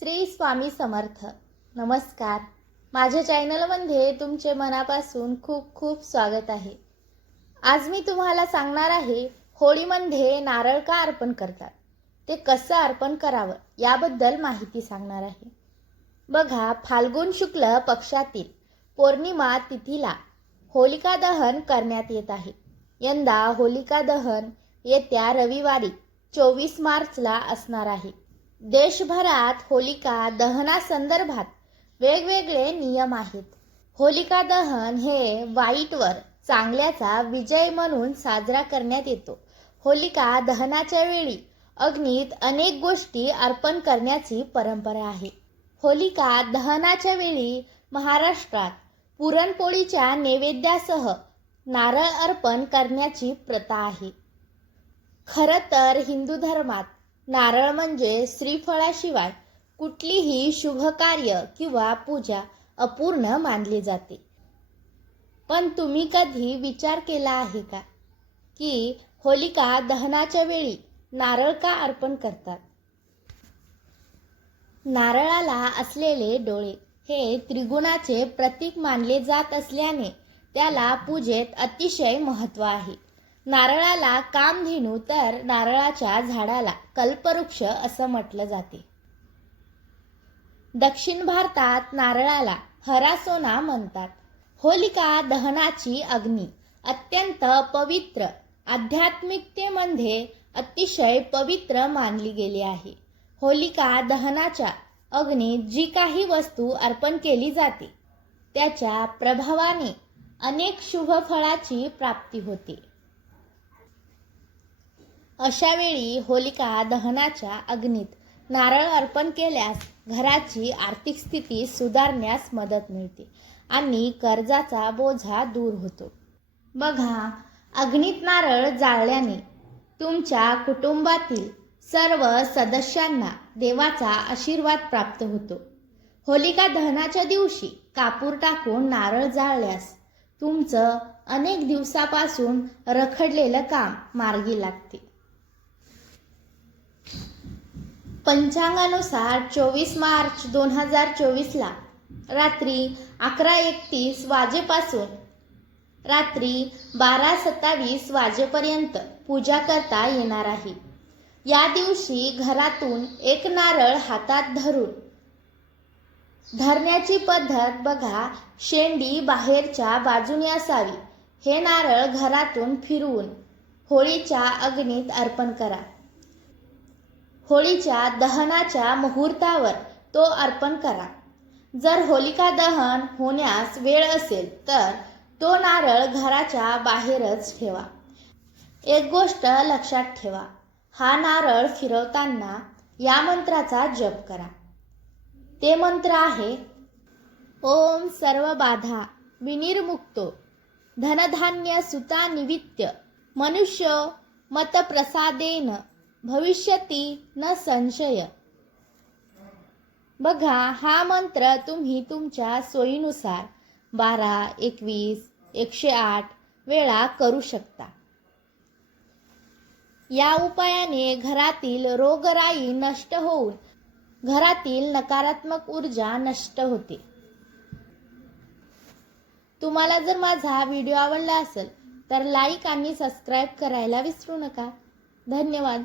श्री स्वामी समर्थ. नमस्कार. माझ्या चॅनलमध्ये तुमचे मनापासून खूप खूप स्वागत आहे. आज मी तुम्हाला सांगणार आहे होळीमध्ये नारळ का अर्पण करतात? ते कसं अर्पण करावं? याबद्दल माहिती सांगणार आहे. बघा फाल्गुन शुक्ल पक्षातील पौर्णिमा तिथीला होलिका दहन करण्यात येत आहे. यंदा होलिका दहन येत्या रविवारी चोवीस मार्चला असणार आहे. देशभरात होलिका दहनासंदर्भात वेगवेगळे नियम आहेत. होलिका दहन हे वाईटवर चांगल्याचा विजय म्हणून साजरा करण्यात येतो. होलिका दहनाच्या वेळी अग्नीत अनेक गोष्टी अर्पण करण्याची परंपरा आहे. होलिका दहनाच्या वेळी महाराष्ट्रात पुरणपोळीच्या नैवेद्यासह नारळ अर्पण करण्याची प्रथा आहे. खरं तर हिंदू धर्मात नारळ म्हणजे श्रीफळाशिवाय कुठलीही शुभ कार्य किंवा पूजा अपूर्ण मानली जाते. पण तुम्ही कधी विचार केला आहे का? की होलिका दहनाच्या वेळी नारळ का अर्पण करतात? नारळाला असलेले डोळे हे त्रिगुणाचे प्रतीक मानले जात असल्याने त्याला पूजेत अतिशय महत्त्व आहे. नारळाला कामधेनू तर नारळाच्या झाडाला कल्पवृक्ष असं म्हटलं जाते. दक्षिण भारतात नारळाला हरासोना म्हणतात. होलिका दहनाची अग्नी अत्यंत पवित्र आध्यात्मिकतेमध्ये अतिशय पवित्र मानली गेली आहे. होलिका दहनाच्या अग्नीत जी काही वस्तू अर्पण केली जाते त्याच्या प्रभावाने अनेक शुभ फळाची प्राप्ती होते. अशावेळी होलिका दहनाच्या अग्नीत नारळ अर्पण केल्यास घराची आर्थिक स्थिती सुधारण्यास मदत मिळते आणि कर्जाचा बोझा दूर होतो. बघा अग्नीत नारळ जाळल्याने तुमच्या कुटुंबातील सर्व सदस्यांना देवाचा आशीर्वाद प्राप्त होतो. होलिका दहनाच्या दिवशी कापूर टाकून नारळ जाळल्यास तुमचं अनेक दिवसापासून रखडलेलं काम मार्गी लागते. पंचांगानुसार चोवीस मार्च दोन हजार चोवीसला रात्री अकरा एकतीस वाजेपासून रात्री बारा सत्तावीस वाजेपर्यंत पूजा करता येणार आहे. या दिवशी घरातून एक नारळ हातात धरून धरण्याची पद्धत बघा. शेंडी बाहेरच्या बाजूने असावी. हे नारळ घरातून फिरवून होळीच्या अग्नीत अर्पण करा. होळीच्या दहनाच्या मुहूर्तावर तो अर्पण करा. जर होलिका दहन होण्यास वेळ असेल तर तो नारळ घराच्या बाहेरच ठेवा. एक गोष्ट लक्षात ठेवा हा नारळ फिरवताना या मंत्राचा जप करा. ते मंत्र आहे ओम सर्व बाधा विनिर्मुक्तो धनधान्य सुता निवित्य मनुष्य मतप्रसादेन भविष्यती न संशय. बघा हा मंत्र तुम्ही तुमच्या सोयीनुसार बारा एकवीस एकशे आठ वेळा करू शकता. या उपायाने घरातील रोगराई नष्ट होऊन घरातील नकारात्मक ऊर्जा नष्ट होते. तुम्हाला जर माझा व्हिडिओ आवडला असेल तर लाईक आणि सबस्क्राईब करायला विसरू नका. धन्यवाद.